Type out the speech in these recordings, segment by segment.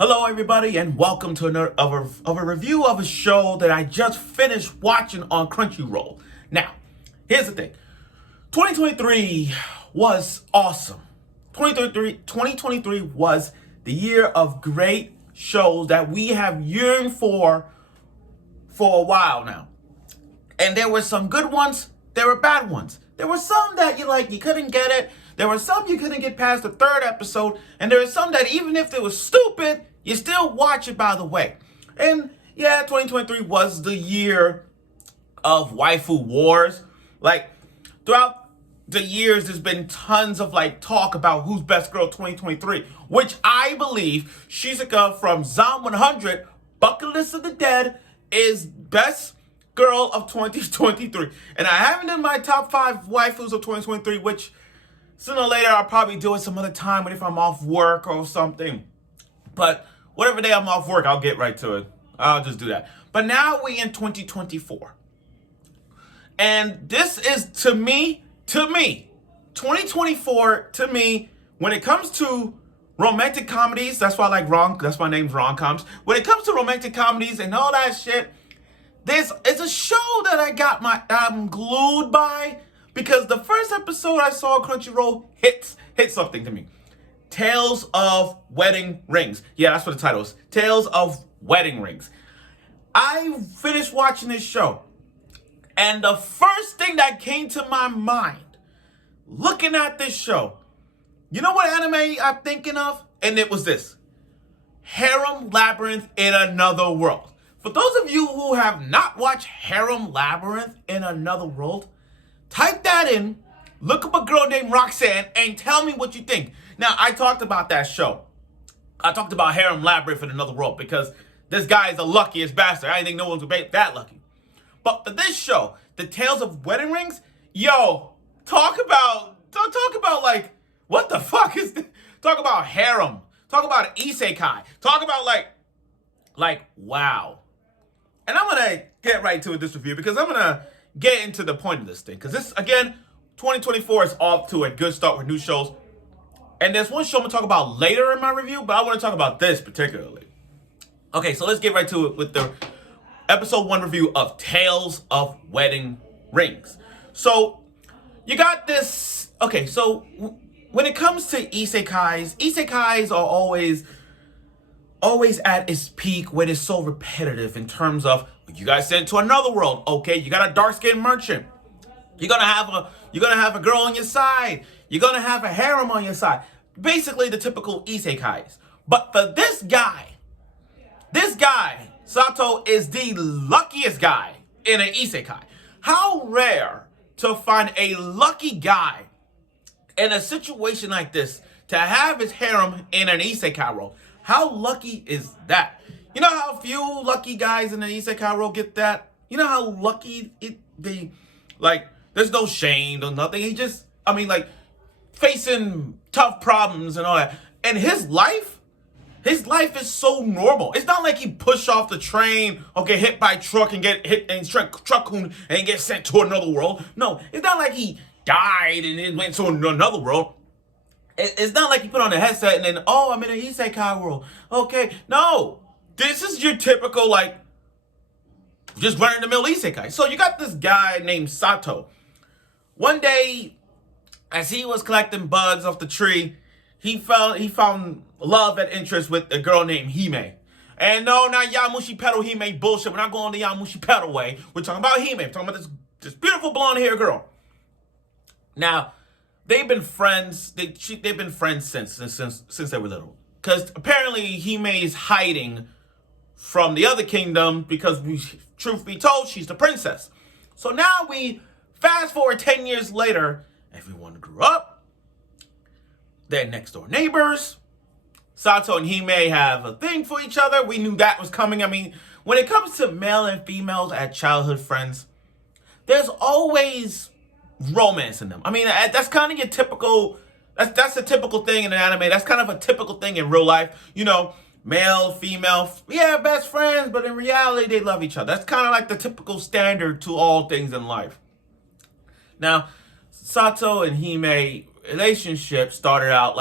Hello, everybody, and welcome to another of a review of a show that I just finished watching on Crunchyroll. Now, here's the thing: 2023 was awesome. 2023 was the year of great shows that we have yearned for a while now. And there were some good ones, there were bad ones. There were some that you couldn't get it. There were some you couldn't get past the third episode, and there were some that even if they were stupid, you still watch it by the way. And yeah, 2023 was the year of waifu wars. Throughout the years, there's been tons of talk about who's best girl 2023, which I believe Shizuka from Zom 100, Bucket List of the Dead, is best girl of 2023. And I haven't done my top 5 waifus of 2023, which sooner or later I'll probably do it some other time, if I'm off work or something. But whatever day I'm off work, I'll get right to it. I'll just do that. But now we in 2024. And this is, to me, 2024, to me, when it comes to romantic comedies, that's why that's my name's rom-coms. When it comes to romantic comedies and all that shit, this is a show that I'm glued by, because the first episode I saw on Crunchyroll hit something to me. Tales of Wedding Rings. Yeah, that's what the title is. Tales of Wedding Rings. I finished watching this show, and the first thing that came to my mind, looking at this show, you know what anime I'm thinking of? And it was this: Harem Labyrinth in Another World. For those of you who have not watched Harem Labyrinth in Another World, type that in, look up a girl named Roxanne, and tell me what you think. Now, I talked about that show. I talked about Harem Labyrinth in Another World because this guy is the luckiest bastard. I didn't think no one was that lucky. But for this show, The Tales of Wedding Rings, yo, talk about what the fuck is this? Talk about harem. Talk about isekai. Talk about wow. And I'm gonna get right to this review because I'm gonna get into the point of this thing. Because this, again, 2024 is off to a good start with new shows. And there's one show I'm gonna talk about later in my review, but I want to talk about this particularly. Okay, so let's get right to it with the episode 1 review of Tales of Wedding Rings. So you got this. Okay, so when it comes to isekais are always at its peak when it's so repetitive in terms of you guys sent to another world. Okay, you got a dark-skinned merchant. You're gonna have a girl on your side. You're gonna have a harem on your side. Basically the typical isekais. But for this guy, Sato, is the luckiest guy in an isekai. How rare to find a lucky guy in a situation like this to have his harem in an isekai role. How lucky is that? You know how few lucky guys in an isekai role get that? You know how lucky there's no shame, no nothing. He just, facing tough problems and all that. And his life is so normal. It's not like he pushed off the train or get hit by a truck and get hit and truck and get sent to another world. No, it's not like he died and then went to another world. It's not like you put on a headset and then, oh, I'm in an isekai world. Okay, no. This is your typical, just run-of-the-mill isekai. So you got this guy named Sato. One day, as he was collecting bugs off the tree, he found love and interest with a girl named Hime. And no, not Yamushi Pedal Hime bullshit. We're not going the Yamushi Pedal way. We're talking about Hime. We're talking about this beautiful blonde-haired girl. Now, they've been friends. They've been friends since they were little. Because apparently Hime is hiding from the other kingdom because, truth be told, she's the princess. So now we fast forward 10 years later. Everyone grew up. They're next door neighbors. Sato and Hime have a thing for each other. We knew that was coming. When it comes to male and females as childhood friends, there's always romance in them. That's kind of your typical, that's a typical thing in an anime. That's kind of a typical thing in real life. Male, female, yeah, best friends, but in reality, they love each other. That's kind of like the typical standard to all things in life. Now, Sato and Hime relationship started out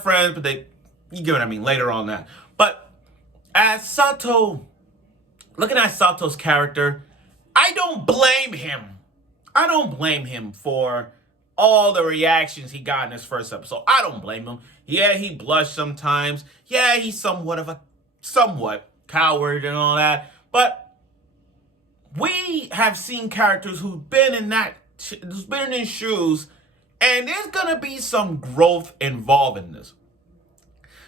friends, but you get what I mean, later on that. But as Sato, looking at Sato's character, I don't blame him. I don't blame him for all the reactions he got in his first episode. I don't blame him. Yeah, he blushed sometimes. Yeah, he's somewhat coward and all that. But we have seen characters who've been in his shoes, and there's gonna be some growth involved in this.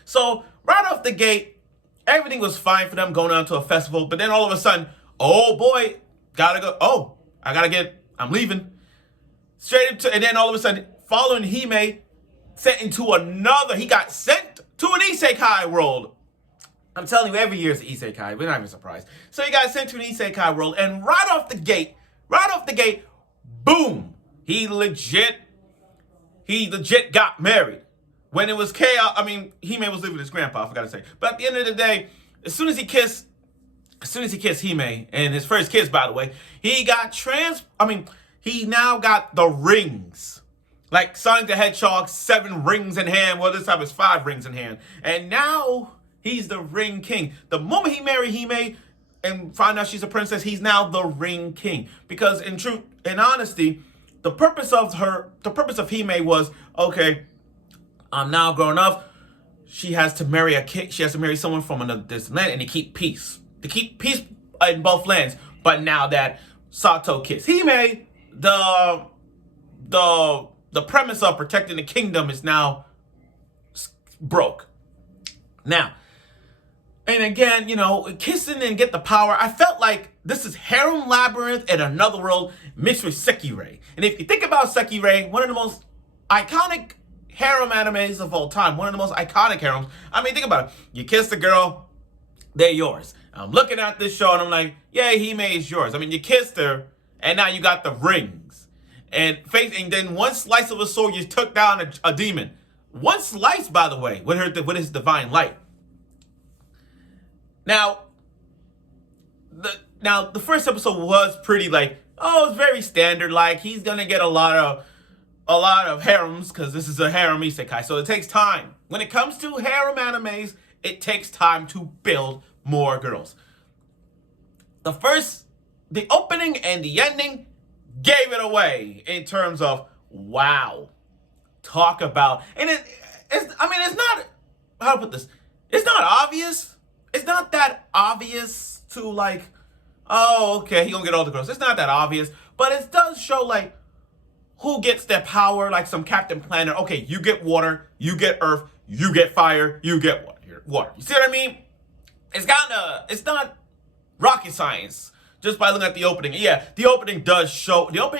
So right off the gate, everything was fine for them going on to a festival, but then all of a sudden, oh boy, gotta go. Oh, I'm leaving. And then all of a sudden, following Hime, he got sent to an Isekai world. I'm telling you, every year is an Isekai. We're not even surprised. So he got sent to an Isekai world, and right off the gate, boom, he legit got married. When it was chaos, Hime was living with his grandpa, I forgot to say. But at the end of the day, as soon as he kissed Hime, and his first kiss, by the way, he now got the rings. Like Sonic the Hedgehog, 7 rings in hand. Well, this time it's 5 rings in hand. And now he's the ring king. The moment he married Hime and found out she's a princess, he's now the ring king. Because in honesty, the purpose of Hime was, okay, I'm now grown up. She has to marry a king. She has to marry someone from another distant land and to keep peace. To keep peace in both lands. But now that Sato kissed Hime, the premise of protecting the kingdom is now broke. Now, and again, kissing and get the power. I felt like this is Harem Labyrinth in another world mixed with Sekirei. And if you think about Sekirei, one of the most iconic harem animes of all time. One of the most iconic harems. Think about it. You kiss the girl, they're yours. I'm looking at this show and I'm like, yeah, Hime is yours. You kissed her, and now you got the rings. And then one slice of a sword, you took down a demon. One slice, by the way, with his divine light. Now, the first episode was pretty it's very standard. He's gonna get a lot of harems because this is a harem isekai, so it takes time. When it comes to harem animes, it takes time to build more girls. The opening and the ending gave it away in terms of wow. Talk about, and it's not, how to put this, it's not obvious. It's not that obvious to oh, okay, he gonna get all the girls. It's not that obvious, but it does show who gets their power, some Captain Planet. Okay, you get water, you get earth, you get fire, you get water. You see what I mean? It's not rocket science just by looking at the opening. Yeah, the opening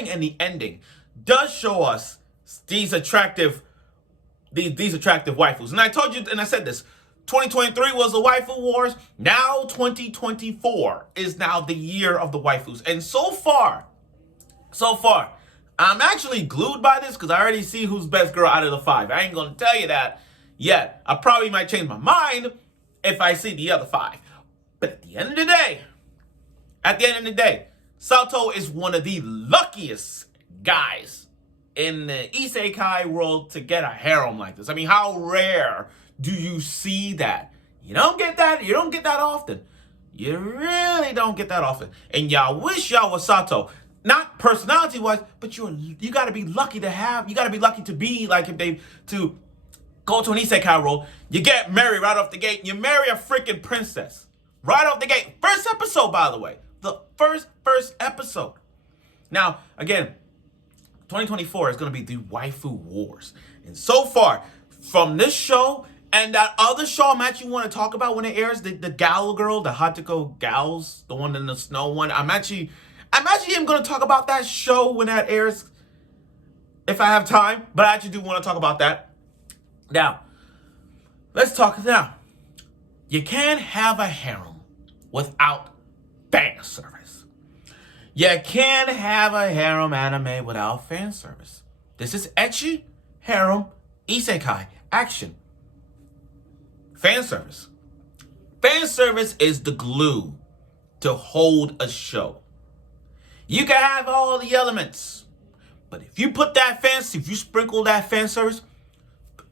and the ending does show us these attractive waifus. And I told you, and I said this, 2023 was the waifu wars. Now 2024 is now the year of the waifus. And so far, I'm actually glued by this because I already see who's best girl out of the 5. I ain't gonna tell you that yet. I probably might change my mind if I see the other 5. But at the end of the day, Sato is one of the luckiest guys in the isekai world to get a harem like this. How rare do you see that? You don't get that. You don't get that often. You really don't get that often. And y'all wish y'all was Sato. Not personality-wise, but you gotta be lucky to be to go to an isekai world. You get married right off the gate. You marry a freaking princess. Right off the gate. First episode, by the way. The first episode. Now, again, 2024 is going to be the waifu wars. And so far, from this show and that other show I'm actually want to talk about when it airs, the gal girl, the Hatiko Gals, the one in the snow one. I'm actually going to talk about that show when that airs, if I have time. But I actually do want to talk about that. Now, let's talk now. You can't have a harem without fan service. You can't have a harem anime without fan service. This is ecchi, harem, isekai, action. Fan service. Fan service is the glue to hold a show. You can have all the elements, but if you sprinkle that fan service,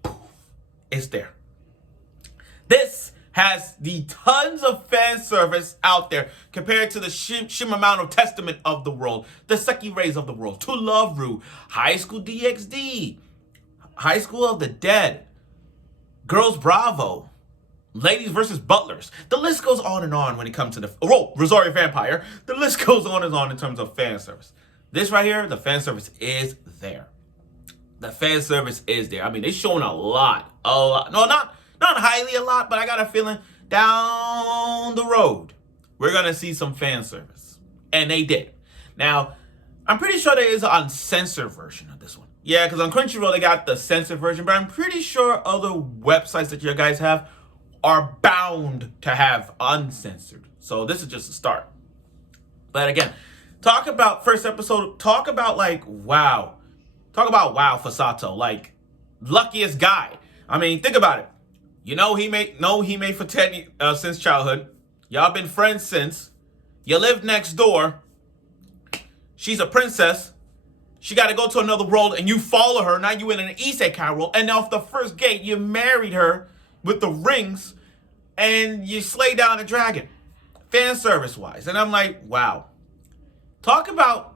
poof, it's there. This has the tons of fan service out there compared to the shim amount of Testament of the world, the Sekirays of the world, To Love Ru, High School DxD, High School of the Dead, Girls Bravo, Ladies versus Butlers. The list goes on and on when it comes to the Rosario Vampire. The list goes on and on in terms of fan service. This right here, the fan service is there. The fan service is there. I mean, they're showing a lot. No, not highly a lot, but I got a feeling down the road we're gonna see some fan service, and they did. Now, I'm pretty sure there is an uncensored version of this one. Yeah, because on Crunchyroll they got the censored version, but I'm pretty sure other websites that you guys have are bound to have uncensored. So this is just a start. But again, talk about first episode. Talk about like wow. Talk about wow for Sato, like luckiest guy. I mean, think about it. You know he made for 10 since childhood. Y'all been friends since. You live next door. She's a princess. She got to go to another world, and you follow her. Now you in an isekai world, and off the first gate, you married her with the rings, and you slay down a dragon, fan service wise. And I'm like, wow. Talk about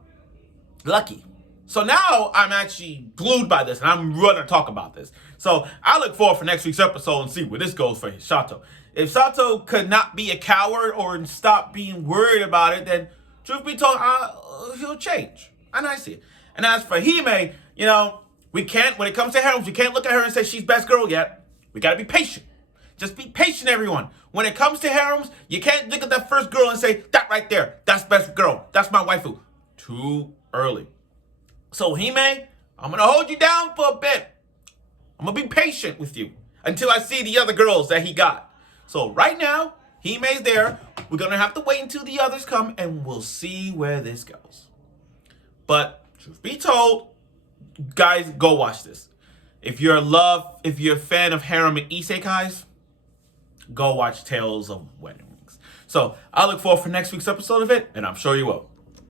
lucky. So now I'm actually glued by this, and I'm going to talk about this. So I look forward for next week's episode and see where this goes for Sato. If Sato could not be a coward or stop being worried about it, then truth be told, he'll change. And I see it. And as for Hime, you know, we can't, when it comes to harems, we can't look at her and say she's best girl yet. We got to be patient. Just be patient, everyone. When it comes to harems, you can't look at that first girl and say, that right there, that's best girl. That's my waifu. Too early. So Hime, I'm going to hold you down for a bit. I'm going to be patient with you until I see the other girls that he got. So right now, Hime's there. We're going to have to wait until the others come, and we'll see where this goes. But truth be told, guys, go watch this. If you're a fan of harem and isekais, go watch Tales of Wedding Rings. So I look forward for next week's episode of it, and I'm sure you will.